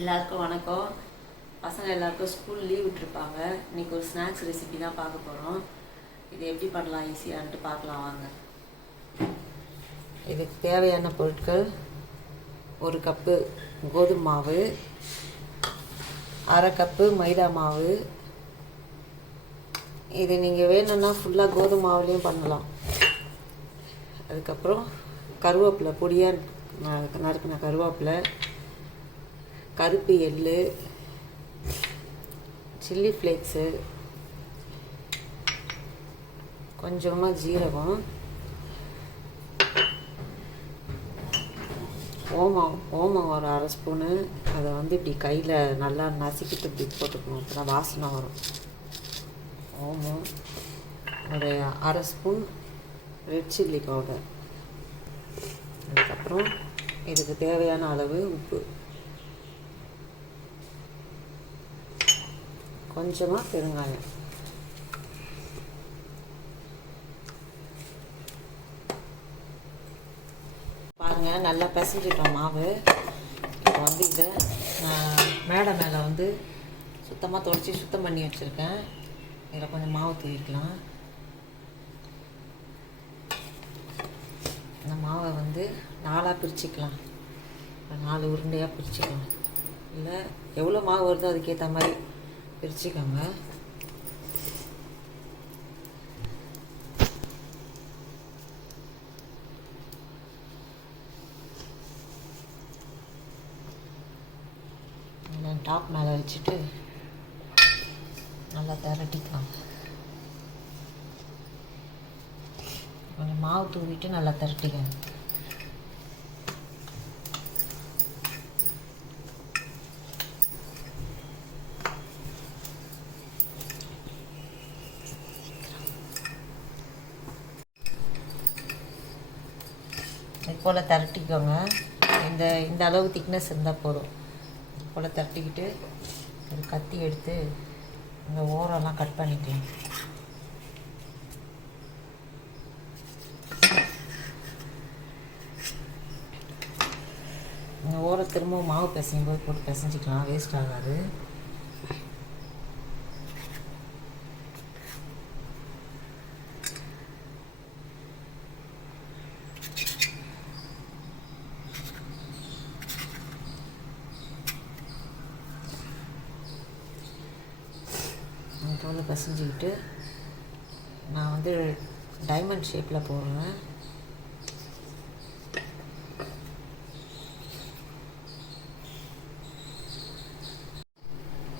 எல்லாருக்கும் வணக்கம். பசங்க எல்லாருக்கும் ஸ்கூல் லீவ் விட்டுருப்பாங்க. இன்றைக்கி ஒரு ஸ்நாக்ஸ் ரெசிபி தான் பார்க்க போகிறோம். இது எப்படி பண்ணலாம் ஈஸியான்ட்டு பார்க்கலாம் வாங்க. இதுக்கு தேவையான பொருட்கள்: ஒரு கப்பு கோதுமை மாவு, அரை கப்பு மைதா மாவு. இது நீங்கள் வேணும்னா ஃபுல்லாக கோதுமை மாவுலேயும் பண்ணலாம். அதுக்கப்புறம் கருவேப்பிலை, பொடியாக நறுக்கின கருவேப்பிலை, கருப்பு எள்ளு, சில்லி ஃப்ளேக்ஸு, கொஞ்சமாக ஜீரகம், ஓமம் ஒரு அரை ஸ்பூனு. அதை இப்படி கையில் நல்லா நசுக்கிட்டு இப்படி போட்டுக்கணும், அப்போ தான் வாசனை வரும். ஓமம் ஒரு அரை ஸ்பூன், ரெட் சில்லி பவுடர். அதுக்கப்புறம் இதுக்கு தேவையான அளவு உப்பு, கொஞ்சமாக பெருங்காயம். பாருங்கள், நல்லா பிசைஞ்சிட்டோம் மாவு. இப்போ இதை நான் மேடை மேலே சுத்தமாக துடைச்சி சுத்தம் பண்ணி வச்சுருக்கேன். இதில் கொஞ்சம் மாவு தூக்கிக்கலாம். இந்த மாவை 4ஆக பிரிச்சுக்கலாம். 4 உருண்டையாக பிரிச்சுக்கலாம். இல்லை எவ்வளோ மாவு வருதோ அதுக்கேற்ற மாதிரி பிரிச்சுக்கோங்க. டாப் மேலே வச்சுட்டு நல்லா திரட்டிக்கலாம். கொஞ்சம் மாவு தூவிட்டு நல்லா திரட்டிக்கணும். இது போல் திரட்டிக்கோங்க. இந்த அளவு திக்னஸ் இருந்தால் போதும். இது போல் திரட்டிக்கிட்டு ஒரு கத்தி எடுத்து இந்த ஓரெல்லாம் கட் பண்ணிக்கலாம். இந்த ஓரை திரும்பவும் மாவு பிசையும் போது போட்டு பிசைஞ்சிக்கலாம், வேஸ்ட் ஆகாது. தோலை பசைஞ்சிக்கிட்டு நான் டைமண்ட் ஷேப்பில் போடுறேன்.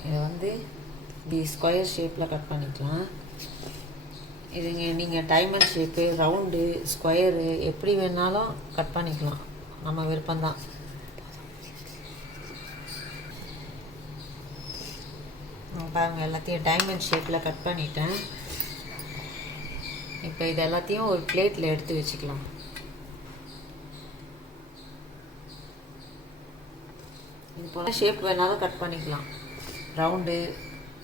இதை இப்படி ஸ்கொயர் ஷேப்பில் கட் பண்ணிக்கலாம். இதுங்க நீங்கள் டைமண்ட் ஷேப்பு, ரவுண்டு, ஸ்கொயரு எப்படி வேணாலும் கட் பண்ணிக்கலாம், நம்ம விருப்பம்தான். பாருங்கள், எல்லாத்தையும் டைமண்ட் ஷேப்பில் கட் பண்ணிட்டேன். இப்போ இது எல்லாத்தையும் ஒரு பிளேட்டில் எடுத்து வச்சுக்கலாம். இது போல் ஷேப் வேணாலும் கட் பண்ணிக்கலாம். ரவுண்டு,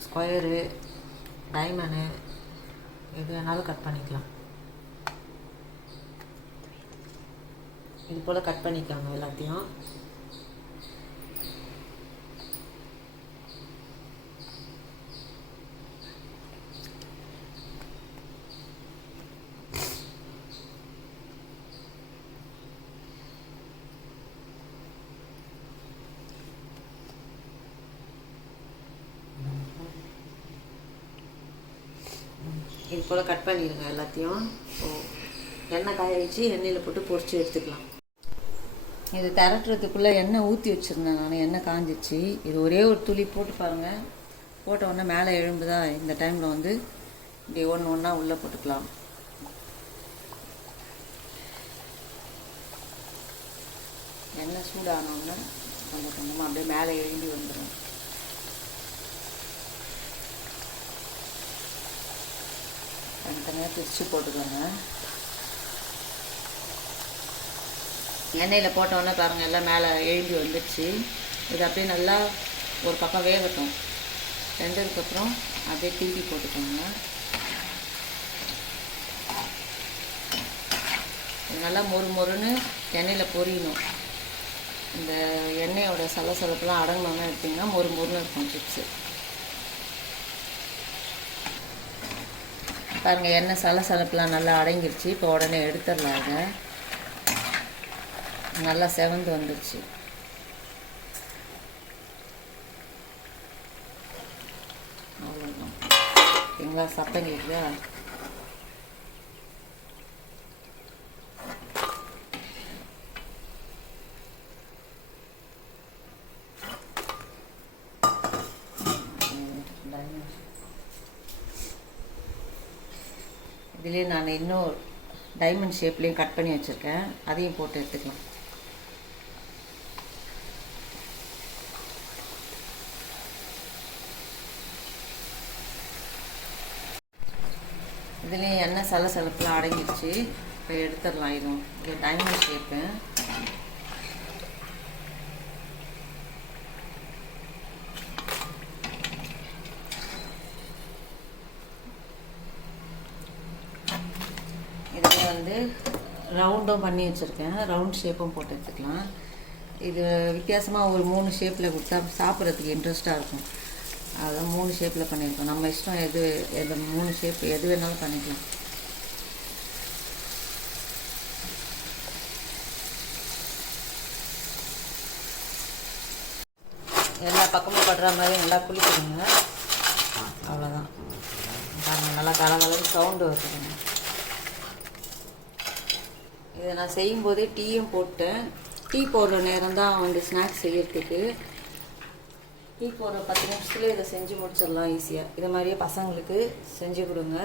ஸ்கொயரு, டைமண்டு எது வேணாலும் கட் பண்ணிக்கலாம். இது போல் கட் பண்ணிக்கோங்க எல்லாத்தையும். இது போல் கட் பண்ணிடுங்க எல்லாத்தையும். எண்ணெய் காய வச்சு எண்ணெயில் போட்டு பொரிச்சு எடுத்துக்கலாம். இது திரட்டுறதுக்குள்ளே எண்ணெய் ஊற்றி வச்சுருந்தேன் நான். எண்ணெய் காஞ்சிச்சு. இது ஒரே ஒரு துளி போட்டு பாருங்கள். போட்ட உடனே மேலே எழும்புதா, இந்த டைமில் இப்படி ஒன்று ஒன்றா உள்ளே போட்டுக்கலாம். எண்ணெய் சூடானோடனே கொஞ்சம் கொஞ்சமாக அப்படியே மேலே எழும்பி வந்துடும். தனித்தனியாக பிரித்து போட்டுக்கோங்க. எண்ணெயில் போட்டோன்னே பாருங்கள், எல்லாம் மேலே எழும்பி வந்துடுச்சு. இது அப்படியே நல்லா ஒரு பக்கம் வேகட்டும். வெந்ததுக்கப்புறம் அப்படியே திருப்பி போட்டுக்கோங்க. இது நல்லா மொறு மொறுன்னு எண்ணெயில் பொரியணும். இந்த எண்ணெயோட சலசலப்புலாம் அடங்கணும்னு எடுத்திங்கன்னா மொறு மொறுன்னு இருக்கும் சிப்ஸு. பாருங்கள், எண்ணெய் சலசலப்புலாம் நல்லா அடங்கிருச்சு. இப்போ உடனே எடுத்துடலாம். அதை நல்லா செவந்து வந்துடுச்சு. அவ்வளோதான். ஓகேங்களா? சத்தம் கேட்குதா? இதுலேயே நான் இன்னும் டைமண்ட் ஷேப்லேயும் கட் பண்ணி வச்சுருக்கேன். அதையும் போட்டு எடுத்துக்கலாம். இதுலேயும் எண்ணெய் சலசலப்புலாம் அடங்கிடுச்சு. இப்போ எடுத்துடலாம். இதுவும் இது டைமண்ட் ஷேப்பு. இதில் வந்து ரவுண்டும் பண்ணி வச்சுருக்கேன். ரவுண்ட் ஷேப்பும் போட்டு எடுத்துக்கலாம். இது வித்தியாசமாக ஒரு 3 ஷேப்பில் கொடுத்தா சாப்பிட்றதுக்கு இன்ட்ரெஸ்ட்டாக இருக்கும். அதான் 3 ஷேப்பில் பண்ணியிருக்கோம். நம்ம இஷ்டம் எது 3 ஷேப் எது வேணாலும் பண்ணிக்கலாம். எல்லா பக்கமும் படுற மாதிரி நல்லா குளிக்கணுங்க. அவ்வளோதான். நல்லா கலகலன்னு சவுண்டு வருதுங்க. இதை நான் செய்யும்போதே டீயும் போட்டேன். டீ போடுற நேரம் தான் வந்து ஸ்நாக்ஸ் செய்யறதுக்கு. டீ போடுற 10 நிமிஷத்துல இதை செஞ்சு முடிச்சிடலாம் ஈஸியாக. இதை மாதிரியே பசங்களுக்கு செஞ்சு கொடுங்க.